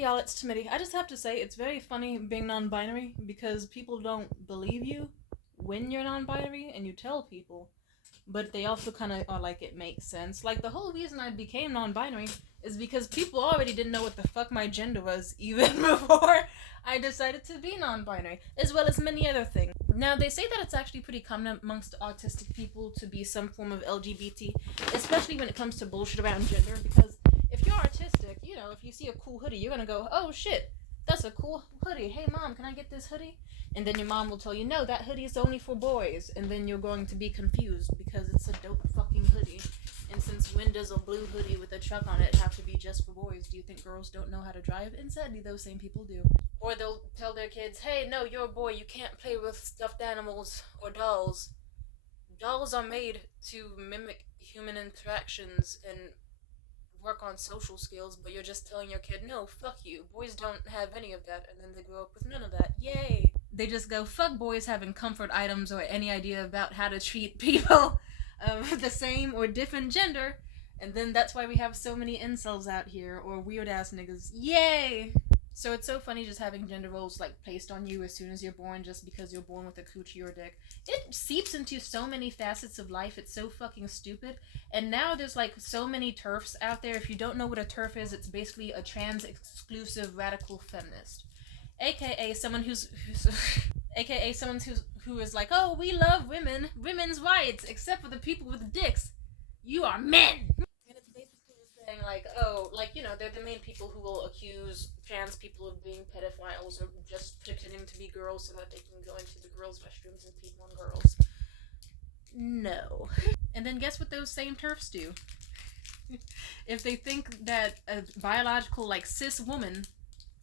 Hey y'all, it's Timothy. I just have to say, it's very funny being non-binary because people don't believe you when you're non-binary and you tell people, but they also kind of are like, it makes sense. Like, the whole reason I became non-binary is because people already didn't know what the fuck my gender was even before I decided to be non-binary, as well as many other things. Now, they say that it's actually pretty common amongst autistic people to be some form of LGBT, especially when it comes to bullshit around gender, because if you're artistic, you know, if you see a cool hoodie, you're gonna go, oh shit, that's a cool hoodie. Hey mom, can I get this hoodie? And then your mom will tell you, no, that hoodie is only for boys. And then you're going to be confused because it's a dope fucking hoodie. And since when does a blue hoodie with a truck on it have to be just for boys? Do you think girls don't know how to drive? And sadly, those same people do. Or they'll tell their kids, hey, no, you're a boy, you can't play with stuffed animals or dolls. Dolls are made to mimic human interactions and work on social skills, but you're just telling your kid, no, fuck you. Boys don't have any of that, and then they grow up with none of that. Yay! They just go, fuck boys having comfort items or any idea about how to treat people of the same or different gender, and then that's why we have so many incels out here, or weird ass niggas. Yay! So it's so funny just having gender roles like placed on you as soon as you're born just because you're born with a coochie or dick. It seeps into so many facets of life, it's so fucking stupid. And now there's like so many TERFs out there. If you don't know what a TERF is, it's basically a trans exclusive radical feminist. AKA someone who is like, oh, we love women's rights, except for the people with dicks. You are men. And it's basically saying like, oh, like, you know, they're the main people who will accuse trans people of being pedophiles or just pretending to be girls so that they can go into the girls' restrooms and pee on girls. No. And then guess what those same TERFs do? If they think that a biological, like, cis woman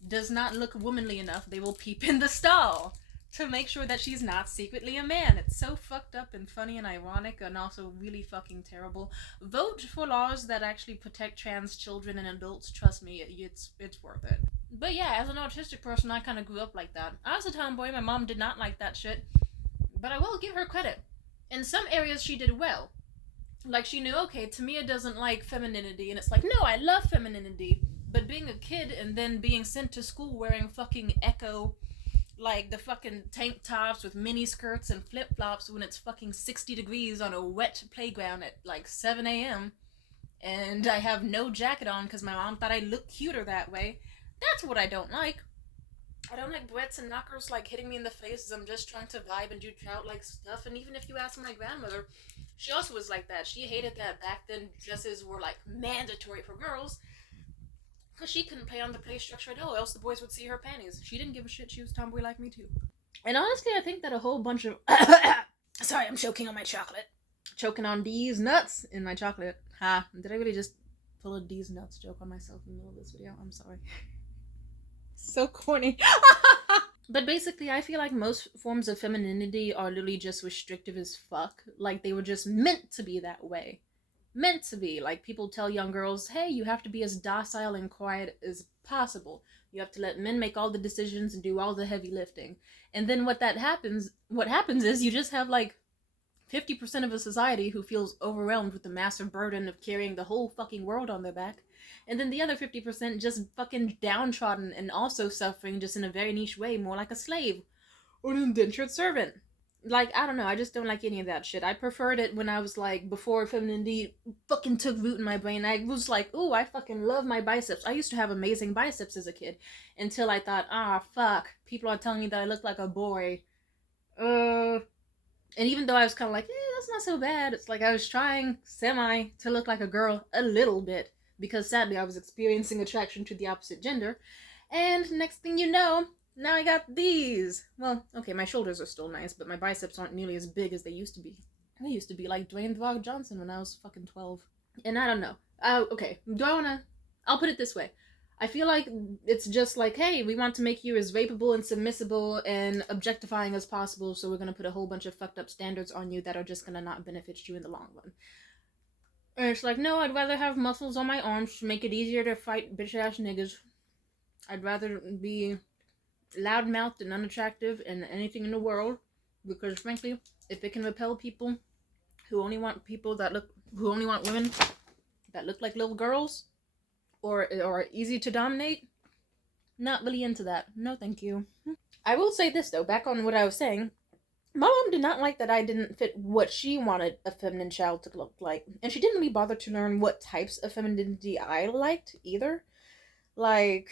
does not look womanly enough, they will peep in the stall to make sure that she's not secretly a man. It's so fucked up and funny and ironic and also really fucking terrible. Vote for laws that actually protect trans children and adults. Trust me, it's worth it. But yeah, as an autistic person, I kind of grew up like that. I was a tomboy. My mom did not like that shit. But I will give her credit. In some areas, she did well. Like, she knew, okay, Tamia doesn't like femininity. And it's like, no, I love femininity. But being a kid and then being sent to school wearing fucking Echo, like the fucking tank tops with mini skirts and flip-flops when it's fucking 60 degrees on a wet playground at like 7 a.m. and I have no jacket on because my mom thought I looked cuter that way. That's what I don't like. I don't like breadths and knockers like hitting me in the face as I'm just trying to vibe and do trout-like stuff. And even if you ask my grandmother, she also was like that. She hated that back then dresses were like mandatory for girls. Because she couldn't play on the play structure at all, else the boys would see her panties. She didn't give a shit, she was tomboy like me too. And honestly, I think that a whole bunch of... Sorry, I'm choking on my chocolate. Choking on these nuts in my chocolate. Ha, did I really just pull a these nuts joke on myself in the middle of this video? I'm sorry. So corny. But basically, I feel like most forms of femininity are literally just restrictive as fuck. Like, they were just meant to be that way. Meant to be. Like, people tell young girls, hey, you have to be as docile and quiet as possible. You have to let men make all the decisions and do all the heavy lifting. And then what happens is you just have like 50% of a society who feels overwhelmed with the massive burden of carrying the whole fucking world on their back. And then the other 50% just fucking downtrodden and also suffering just in a very niche way, more like a slave or an indentured servant. Like, I don't know, I just don't like any of that shit. I preferred it when I was like, before femininity fucking took root in my brain. I was like, ooh, I fucking love my biceps. I used to have amazing biceps as a kid. Until I thought, fuck, people are telling me that I look like a boy. And even though I was kind of like, that's not so bad. It's like I was trying, to look like a girl a little bit. Because sadly, I was experiencing attraction to the opposite gender. And next thing you know... now I got these. Well, okay, my shoulders are still nice, but my biceps aren't nearly as big as they used to be. I used to be like Dwayne The Rock Johnson when I was fucking 12. And I don't know. Okay, I'll put it this way. I feel like it's just like, hey, we want to make you as rapeable and submissible and objectifying as possible, so we're gonna put a whole bunch of fucked up standards on you that are just gonna not benefit you in the long run. And it's like, no, I'd rather have muscles on my arms to make it easier to fight bitch-ass niggas. I'd rather be... loudmouthed and unattractive and anything in the world, because frankly, if it can repel people who only want women that look like little girls or are easy to dominate, Not really into that. No, thank you. I will say this though, back on what I was saying. My mom did not like that I didn't fit what she wanted a feminine child to look like. And she didn't really bother to learn what types of femininity I liked either. Like,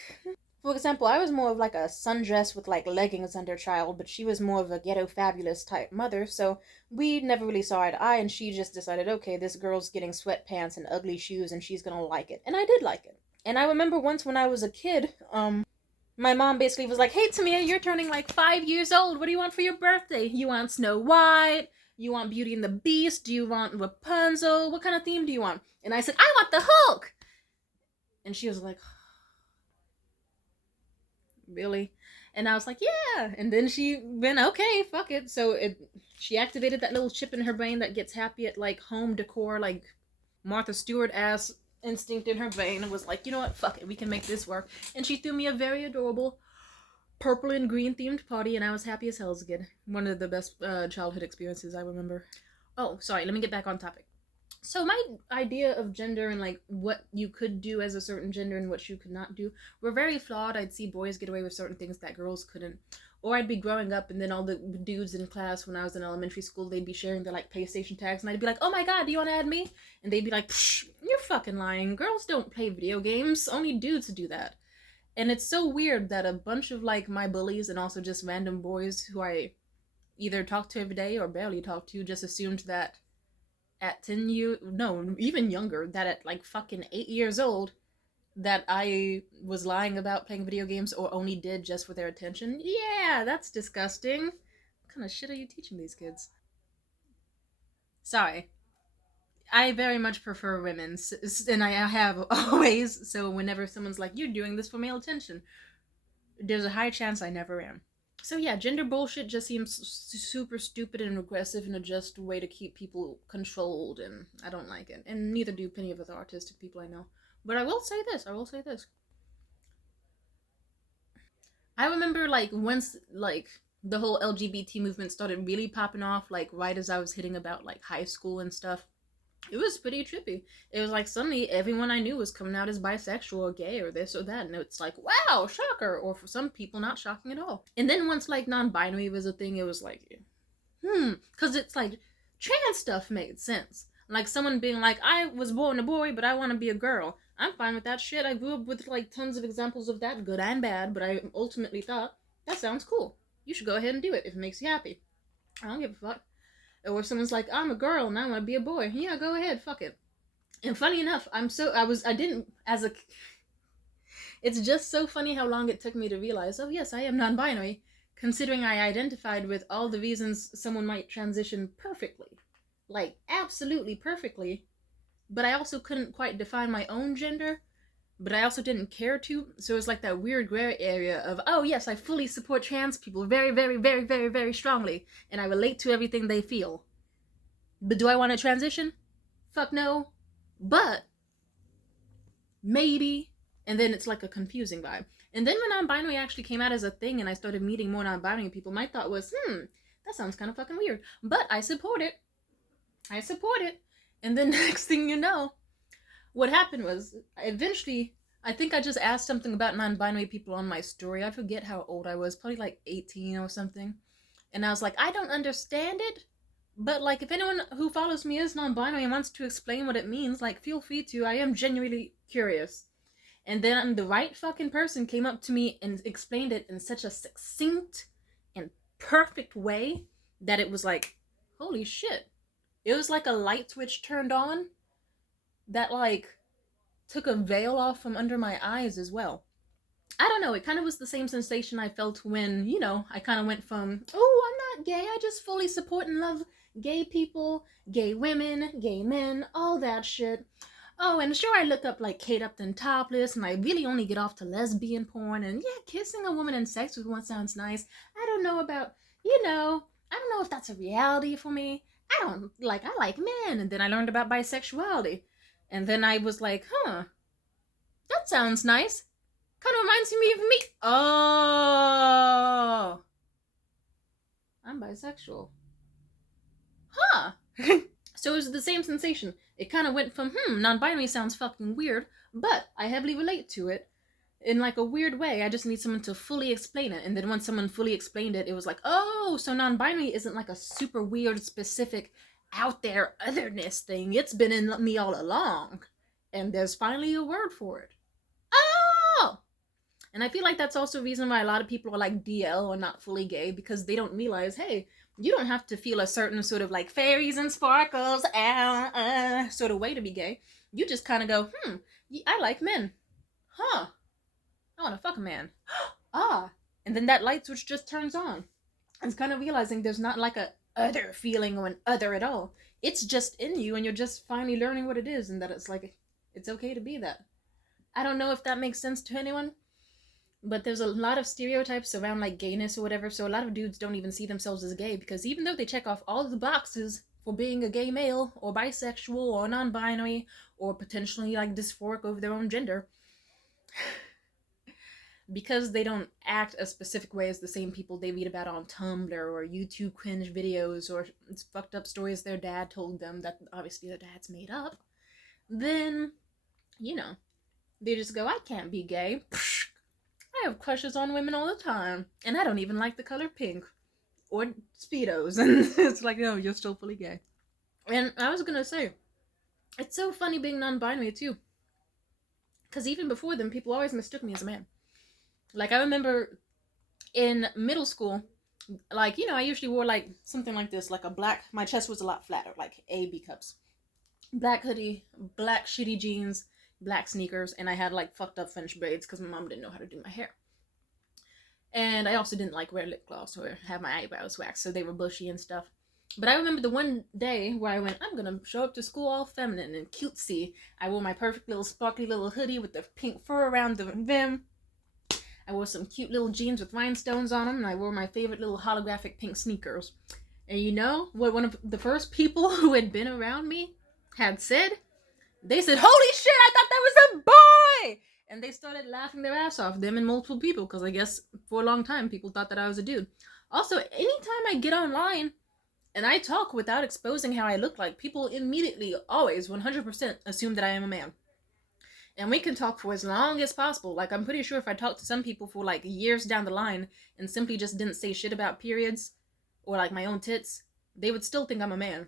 for example, I was more of like a sundress with like leggings under child, but she was more of a ghetto fabulous type mother, so we never really saw eye to eye, and she just decided, okay, this girl's getting sweatpants and ugly shoes and she's gonna like it. And I did like it. And I remember once when I was a kid, my mom basically was like, "Hey, Tamia, you're turning like 5 years old. What do you want for your birthday? You want Snow White? You want Beauty and the Beast? Do you want Rapunzel? What kind of theme do you want?" And I said, "I want the Hulk." And she was like, "Really?" And I was like, "Yeah." And then she went, "Okay, fuck it." So she activated that little chip in her brain that gets happy at like home decor, like Martha Stewart ass instinct in her brain, and was like, "You know what? Fuck it. We can make this work." And she threw me a very adorable purple and green themed party, and I was happy as hell as a kid. One of the best childhood experiences I remember. Oh, sorry, let me get back on topic. So my idea of gender and like what you could do as a certain gender and what you could not do were very flawed. I'd see boys get away with certain things that girls couldn't. Or I'd be growing up and then all the dudes in class when I was in elementary school, they'd be sharing their like PlayStation tags and I'd be like, "Oh my god, do you want to add me?" And they'd be like, "Psh, you're fucking lying. Girls don't play video games. Only dudes do that." And it's so weird that a bunch of like my bullies and also just random boys who I either talk to every day or barely talk to just assumed that at 10 years, no, even younger, that at like fucking 8 years old, that I was lying about playing video games or only did just for their attention. Yeah, that's disgusting. What kind of shit are you teaching these kids? Sorry. I very much prefer women, and I have always. So whenever someone's like, "You're doing this for male attention," there's a high chance I never am. So yeah, gender bullshit just seems super stupid and regressive and a just way to keep people controlled, and I don't like it. And neither do plenty of other artistic people I know. But I will say this. I will say this. I remember like once like the whole LGBT movement started really popping off, like right as I was hitting about like high school and stuff. It was pretty trippy. It was like suddenly everyone I knew was coming out as bisexual or gay or this or that, and it's like, wow, shocker. Or for some people, not shocking at all. And then once like non-binary was a thing, it was like, because it's like trans stuff made sense. Like someone being like, "I was born a boy, but I want to be a girl." I'm fine with that shit. I grew up with like tons of examples of that, good and bad. But I ultimately thought that sounds cool. You should go ahead and do it if it makes you happy. I don't give a fuck. Or someone's like, "I'm a girl and I want to be a boy." Yeah, go ahead, fuck it. And funny enough, I didn't as a. It's just so funny how long it took me to realize, oh yes, I am non-binary, considering I identified with all the reasons someone might transition perfectly, like absolutely perfectly. But I also couldn't quite define my own gender. But I also didn't care to, so it was like that weird gray area of, oh yes, I fully support trans people very, very, very, very, very strongly, and I relate to everything they feel. But do I want to transition? Fuck no. But maybe. And then it's like a confusing vibe. And then when non-binary actually came out as a thing and I started meeting more non-binary people, my thought was, that sounds kind of fucking weird. But I support it. I support it. And then next thing you know, what happened was eventually, I think I just asked something about non-binary people on my story. I forget how old I was, probably like 18 or something. And I was like, I don't understand it, but like if anyone who follows me is non-binary and wants to explain what it means, like feel free to. I am genuinely curious. And then the right fucking person came up to me and explained it in such a succinct and perfect way that it was like, holy shit. It was like a light switch turned on that like took a veil off from under my eyes as well. I don't know, it kind of was the same sensation I felt when, I kind of went from, oh, I'm not gay, I just fully support and love gay people, gay women, gay men, all that shit. Oh, and sure, I look up like Kate Upton topless, and I really only get off to lesbian porn, and yeah, kissing a woman and sex with one sounds nice. I don't know about, I don't know if that's a reality for me. I like men, and then I learned about bisexuality. And then I was like, that sounds nice. Kind of reminds me of me. Oh, I'm bisexual. Huh. So it was the same sensation. It kind of went from, non-binary sounds fucking weird, but I heavily relate to it. in like a weird way. I just need someone to fully explain it. And then when someone fully explained it, it was like, oh, so non-binary isn't like a super weird, specific, out there otherness thing. It's been in me all along. And there's finally a word for it. Oh! And I feel like that's also a reason why a lot of people are like DL or not fully gay, because they don't realize, hey, you don't have to feel a certain sort of like fairies and sparkles sort of way to be gay. You just kind of go, I like men. Huh. I want to fuck a man. Ah. And then that light switch just turns on. It's kind of realizing there's not like a other feeling or an other at all. It's just in you, and you're just finally learning what it is, and that it's like, it's okay to be that. I don't know if that makes sense to anyone, but there's a lot of stereotypes around like gayness or whatever, so a lot of dudes don't even see themselves as gay, because even though they check off all of the boxes for being a gay male or bisexual or non-binary or potentially like dysphoric over their own gender, because they don't act a specific way as the same people they read about on Tumblr or YouTube cringe videos or it's fucked up stories their dad told them that obviously their dad's made up, then, you know, they just go, I can't be gay. I have crushes on women all the time, and I don't even like the color pink or Speedos. And it's like, no, you're still fully gay. And I was gonna say, it's so funny being non-binary too, because even before them, people always mistook me as a man. Like, I remember in middle school, like, you know, I usually wore like something like this, like a black, my chest was a lot flatter, like AB cups, black hoodie, black shitty jeans, black sneakers, and I had like fucked up French braids because my mom didn't know how to do my hair. And I also didn't like wear lip gloss or have my eyebrows waxed, so they were bushy and stuff. But I remember the one day where I went, I'm gonna show up to school all feminine and cutesy. I wore my perfect little sparkly little hoodie with the pink fur around the rim. I wore some cute little jeans with rhinestones on them, and I wore my favorite little holographic pink sneakers. And you know what one of the first people who had been around me had said? They said, holy shit, I thought that was a boy! And they started laughing their ass off, them and multiple people, because I guess for a long time people thought that I was a dude. Also, anytime I get online and I talk without exposing how I look like, people immediately, always, 100% assume that I am a man. And we can talk for as long as possible. Like, I'm pretty sure if I talked to some people for like years down the line and simply just didn't say shit about periods or like my own tits, they would still think I'm a man.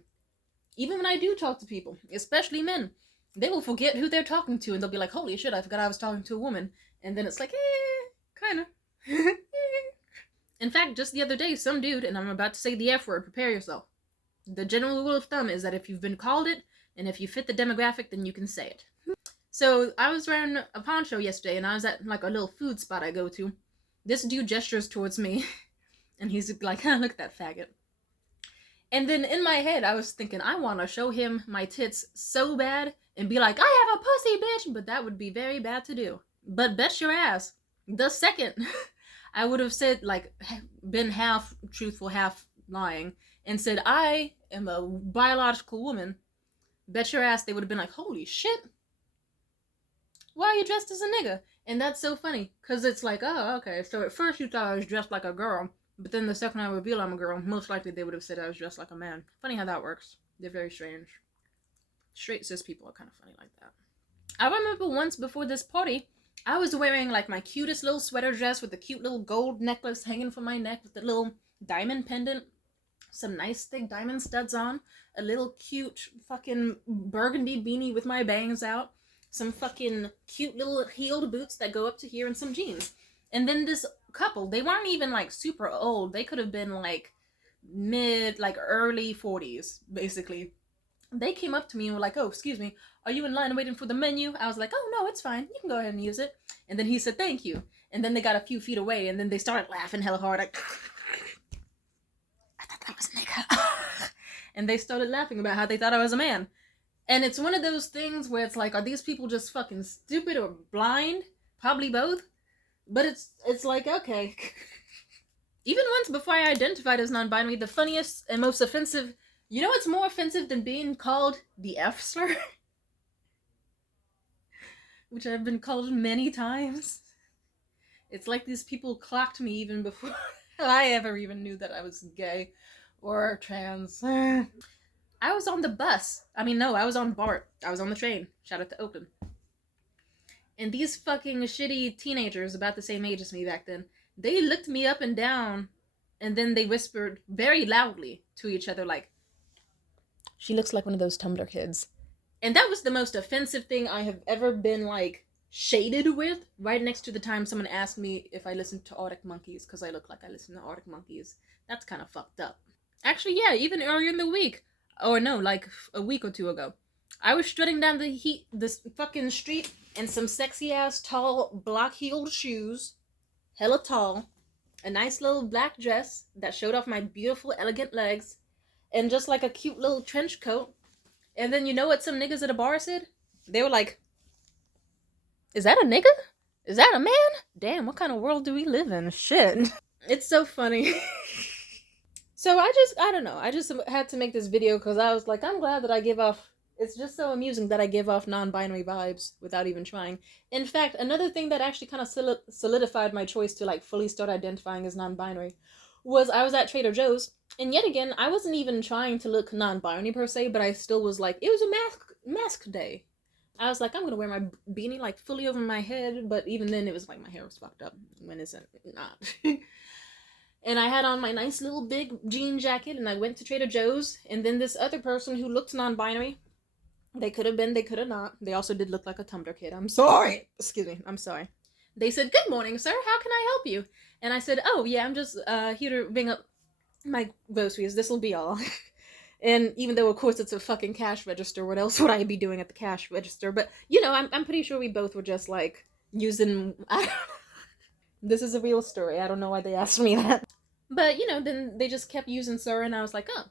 Even when I do talk to people, especially men, they will forget who they're talking to and they'll be like, holy shit, I forgot I was talking to a woman. And then it's like, kinda. In fact, just the other day, some dude, and I'm about to say the F word, prepare yourself. The general rule of thumb is that if you've been called it, and if you fit the demographic, then you can say it. So I was wearing a poncho yesterday, and I was at like a little food spot I go to. This dude gestures towards me, and he's like, look at that faggot. And then in my head, I was thinking, I want to show him my tits so bad and be like, I have a pussy, bitch, but that would be very bad to do. But bet your ass, the second I would have said, like, been half truthful, half lying, and said, I am a biological woman, bet your ass they would have been like, holy shit, why are you dressed as a nigga? And that's so funny, because it's like, oh, okay, so at first you thought I was dressed like a girl, but then the second I reveal I'm a girl, most likely they would have said I was dressed like a man. Funny how that works. They're very strange. Straight cis people are kind of funny like that. I remember once before this party, I was wearing like my cutest little sweater dress with the cute little gold necklace hanging from my neck with the little diamond pendant, some nice thick diamond studs on, a little cute fucking burgundy beanie with my bangs out, some fucking cute little heeled boots that go up to here, and some jeans. And then this couple, they weren't even like super old. They could have been like mid, like early 40s, basically. They came up to me and were like, oh, excuse me, are you in line waiting for the menu? I was like, oh, no, it's fine. You can go ahead and use it. And then he said, thank you. And then they got a few feet away, and then they started laughing hella hard. Like, I thought that was a nigga. And they started laughing about how they thought I was a man. And it's one of those things where it's like, are these people just fucking stupid or blind? Probably both. But it's like, okay. Even once before I identified as non-binary, the funniest and most offensive... You know what's more offensive than being called the F slur? Which I've been called many times. It's like these people clocked me even before I ever even knew that I was gay or trans. I was on the bus. I mean, no, I was on BART. I was on the train. Shout out to Oakland. And these fucking shitty teenagers about the same age as me back then, they looked me up and down, and then they whispered very loudly to each other, like, she looks like one of those Tumblr kids. And that was the most offensive thing I have ever been, like, shaded with, right next to the time someone asked me if I listened to Arctic Monkeys, because I look like I listen to Arctic Monkeys. That's kind of fucked up. Actually, yeah, even earlier in the week, or no, like a week or two ago, I was strutting down this fucking street in some sexy ass tall block heeled shoes, hella tall, a nice little black dress that showed off my beautiful, elegant legs, and just like a cute little trench coat. And then you know what some niggas at a bar said? They were like, "Is that a nigga? Is that a man? Damn, what kind of world do we live in? Shit." It's so funny. So I don't know. I just had to make this video because I was like, I'm glad that I give off. It's just so amusing that I give off non-binary vibes without even trying. In fact, another thing that actually kind of solidified my choice to like fully start identifying as non-binary was I was at Trader Joe's, and yet again, I wasn't even trying to look non-binary per se, but I still was like, it was a mask day. I was like, I'm gonna wear my beanie like fully over my head, but even then, it was like my hair was fucked up. When is it not? And I had on my nice little big jean jacket, and I went to Trader Joe's, and then this other person who looked non-binary, they could have been, they could have not. They also did look like a Tumblr kid. I'm sorry. Excuse me. I'm sorry. They said, "Good morning, sir. How can I help you?" And I said, "Oh, yeah, I'm just here to bring up my groceries. This'll be all." And even though, of course, it's a fucking cash register, what else would I be doing at the cash register? But, you know, I'm pretty sure we both were just, like, using... This is a real story. I don't know why they asked me that. But, you know, then they just kept using sir, and I was like, oh,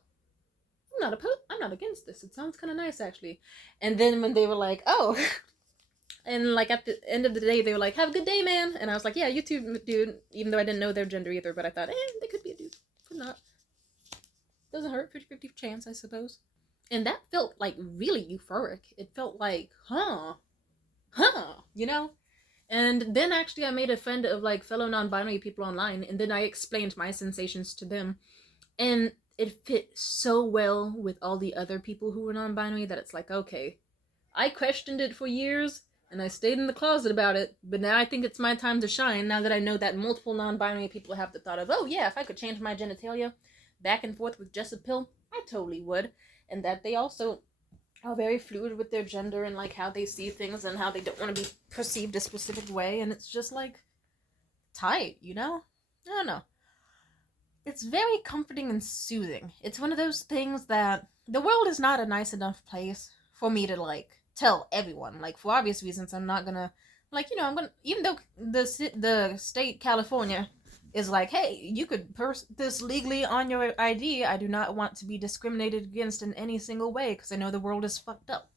I'm not against this. It sounds kind of nice, actually. And then when they were like, oh, and like at the end of the day, they were like, have a good day, man. And I was like, yeah, you too, dude. Even though I didn't know their gender either, but I thought, they could be a dude. Could not. Doesn't hurt. 50-50 chance, I suppose. And that felt like really euphoric. It felt like, you know? And then actually I made a friend of like fellow non-binary people online, and then I explained my sensations to them. And it fit so well with all the other people who were non-binary that it's like, okay, I questioned it for years and I stayed in the closet about it, but now I think it's my time to shine now that I know that multiple non-binary people have the thought of, oh yeah, if I could change my genitalia back and forth with just a pill, I totally would. And that they also are very fluid with their gender and like how they see things and how they don't want to be perceived a specific way, and it's just like tight, you know? I don't know. It's very comforting and soothing. It's one of those things that the world is not a nice enough place for me to like tell everyone. Like for obvious reasons, I'm not gonna like, you know, I'm gonna, even though the state California is like, hey, you could this legally on your ID, I do not want to be discriminated against in any single way because I know the world is fucked up.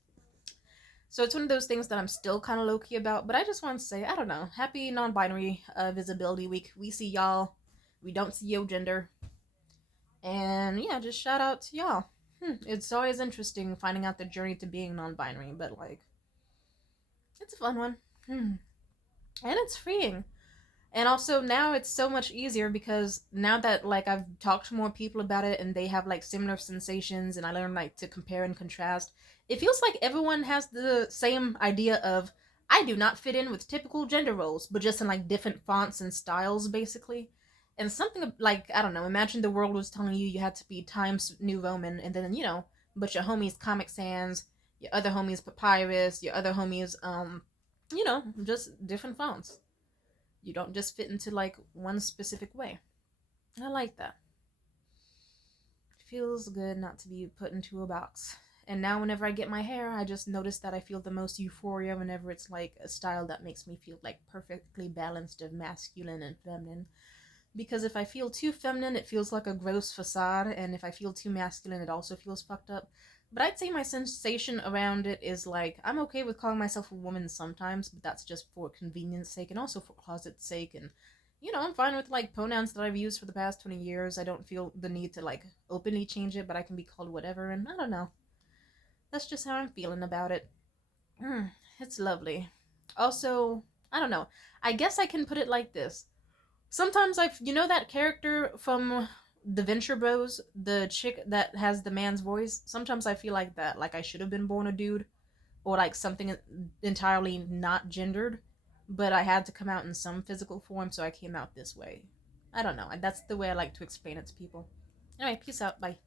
So it's one of those things that I'm still kind of low-key about, but I just want to say, I don't know, happy non-binary visibility week. We see y'all. We don't see your gender. And yeah, just shout out to y'all. It's always interesting finding out the journey to being non-binary, but like, it's a fun one. And it's freeing. And also now it's so much easier because now that like I've talked to more people about it and they have like similar sensations and I learned like to compare and contrast, it feels like everyone has the same idea of I do not fit in with typical gender roles, but just in like different fonts and styles basically. And something like, I don't know, imagine the world was telling you you had to be Times New Roman, and then, you know, but your homies Comic Sans, your other homies Papyrus, your other homies, you know, just different fonts. You don't just fit into like one specific way. I like that. It feels good not to be put into a box. And now whenever I get my hair, I just notice that I feel the most euphoria whenever it's like a style that makes me feel like perfectly balanced of masculine and feminine. Because if I feel too feminine, it feels like a gross facade, and if I feel too masculine, it also feels fucked up. But I'd say my sensation around it is like, I'm okay with calling myself a woman sometimes, but that's just for convenience sake and also for closet's sake. And, you know, I'm fine with like pronouns that I've used for the past 20 years. I don't feel the need to like openly change it, but I can be called whatever, and I don't know. That's just how I'm feeling about it. It's lovely. Also, I don't know. I guess I can put it like this. Sometimes you know that character from the Venture Bros, the chick that has the man's voice? Sometimes I feel like that, like I should have been born a dude. or like something entirely not gendered, but I had to come out in some physical form, so I came out this way. I don't know. That's the way I like to explain it to people. Anyway, peace out. Bye.